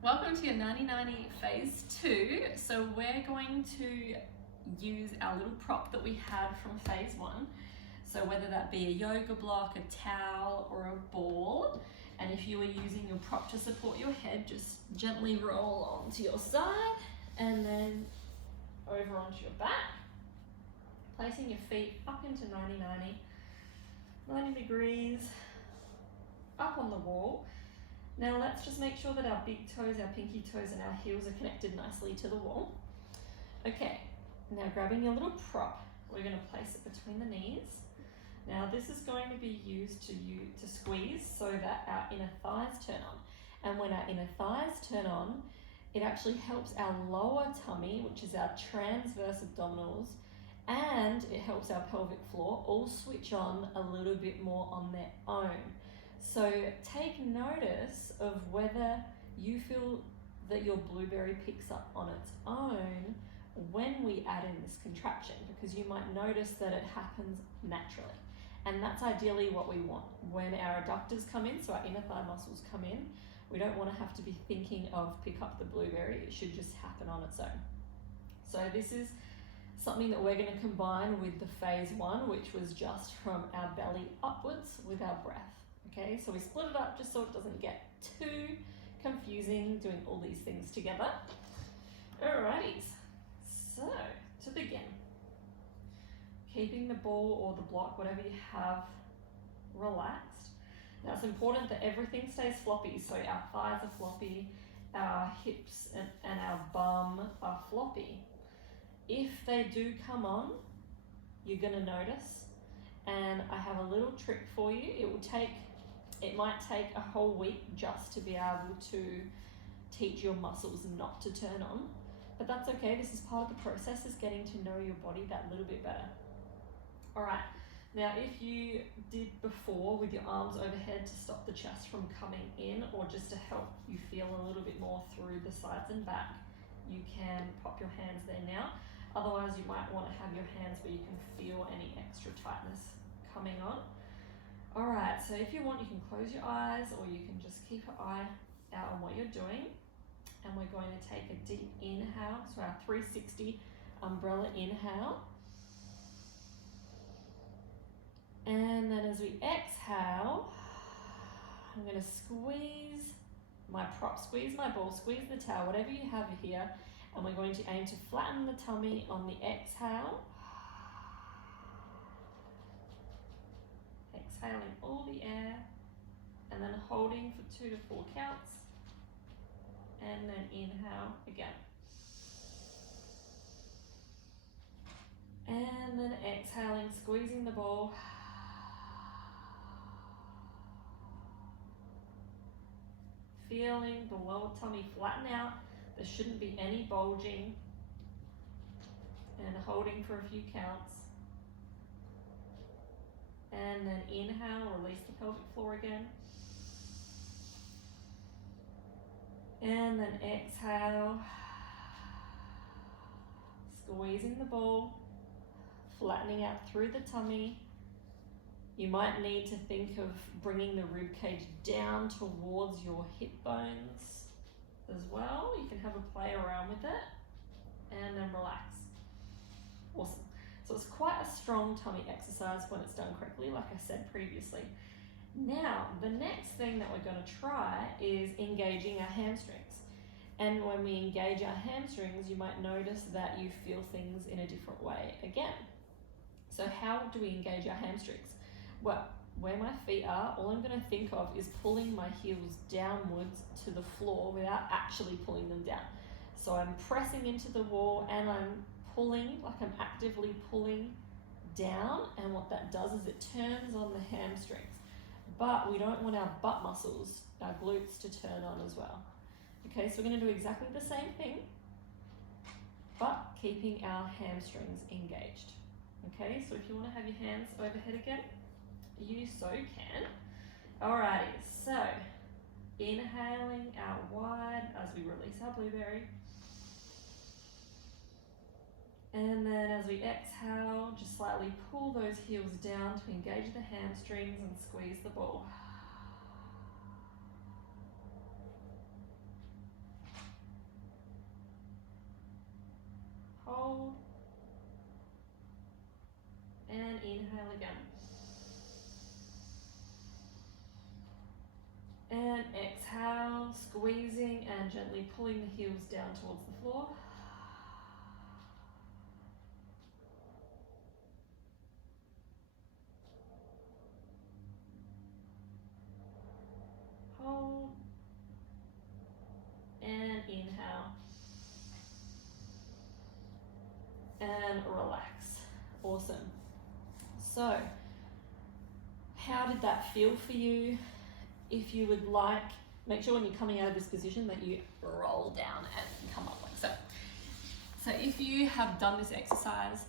Welcome to your 90-90 phase 2. So we're going to use our little prop that we had from phase 1. So whether that be a yoga block, a towel, or a ball. And if you are using your prop to support your head, just gently roll onto your side and then over onto your back. Placing your feet up into 90-90, 90 degrees, up on the wall. Now let's just make sure that our big toes, our pinky toes, and our heels are connected nicely to the wall. Okay, now grabbing your little prop, we're going to place it between the knees. Now this is going to be used to squeeze so that our inner thighs turn on. And when our inner thighs turn on, it actually helps our lower tummy, which is our transverse abdominals, and it helps our pelvic floor all switch on a little bit more on their own. So take notice of whether you feel that your blueberry picks up on its own when we add in this contraction, because you might notice that it happens naturally. And that's ideally what we want. When our adductors come in, so our inner thigh muscles come in, we don't want to have to be thinking of pick up the blueberry. It should just happen on its own. So this is something that we're going to combine with the phase 1, which was just from our belly upwards with our breath. Okay, so we split it up just so it doesn't get too confusing doing all these things together. Alrighties, so to begin, keeping the ball or the block, whatever you have, relaxed. Now it's important that everything stays floppy, so our thighs are floppy, our hips and our bum are floppy. If they do come on, you're going to notice, and I have a little trick for you. It might take a whole week just to be able to teach your muscles not to turn on, but that's okay. This is part of the process, is getting to know your body that little bit better. All right, now if you did before with your arms overhead to stop the chest from coming in, or just to help you feel a little bit more through the sides and back, you can pop your hands there now. Otherwise, you might want to have your hands where you can feel any extra tightness coming on. All right, so if you want, you can close your eyes, or you can just keep your eye out on what you're doing. And we're going to take a deep inhale, so our 360 umbrella inhale. And then as we exhale, I'm going to squeeze my prop, squeeze my ball, squeeze the towel, whatever you have here. And we're going to aim to flatten the tummy on the exhale. Exhaling all the air, and then holding for 2 to 4 counts, and then inhale again. And then exhaling, squeezing the ball. Feeling the lower tummy flatten out. There shouldn't be any bulging, and holding for a few counts. And then inhale, release the pelvic floor again. And then exhale, squeezing the ball, flattening out through the tummy. You might need to think of bringing the rib cage down towards your hip bones as well. You can have a play around with it, and then relax. Awesome. So it's quite a strong tummy exercise when it's done correctly, like I said previously. Now, the next thing that we're going to try is engaging our hamstrings. And when we engage our hamstrings, you might notice that you feel things in a different way again. So how do we engage our hamstrings? Well, where my feet are, all I'm going to think of is pulling my heels downwards to the floor without actually pulling them down. So I'm pressing into the wall, and I'm pulling, like I'm actively pulling down, and what that does is it turns on the hamstrings. But we don't want our butt muscles, our glutes, to turn on as well. Okay, so we're going to do exactly the same thing, but keeping our hamstrings engaged. Okay, so if you want to have your hands overhead again, you so can. Alrighty, so inhaling out wide as we release our blueberry. And then as we exhale, just slightly pull those heels down to engage the hamstrings and squeeze the ball. again. And exhale, squeezing and gently pulling the heels down towards the floor. Hold. And inhale. And relax. Awesome. So, how did that feel for you? If you would like, make sure when you're coming out of this position that you roll down and come up like so. So if you have done this exercise,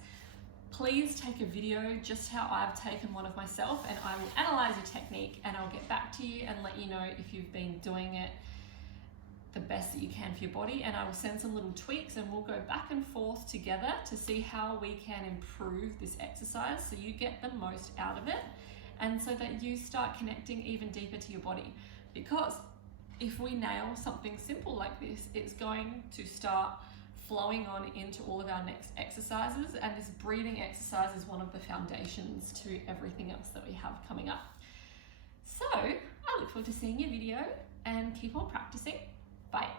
please take a video just how I've taken one of myself, and I will analyze your technique and I'll get back to you and let you know if you've been doing it the best that you can for your body, and I will send some little tweaks and we'll go back and forth together to see how we can improve this exercise so you get the most out of it and so that you start connecting even deeper to your body. Because if we nail something simple like this, it's going to start flowing on into all of our next exercises, and this breathing exercise is one of the foundations to everything else that we have coming up. So I look forward to seeing your video and keep on practicing. Bye.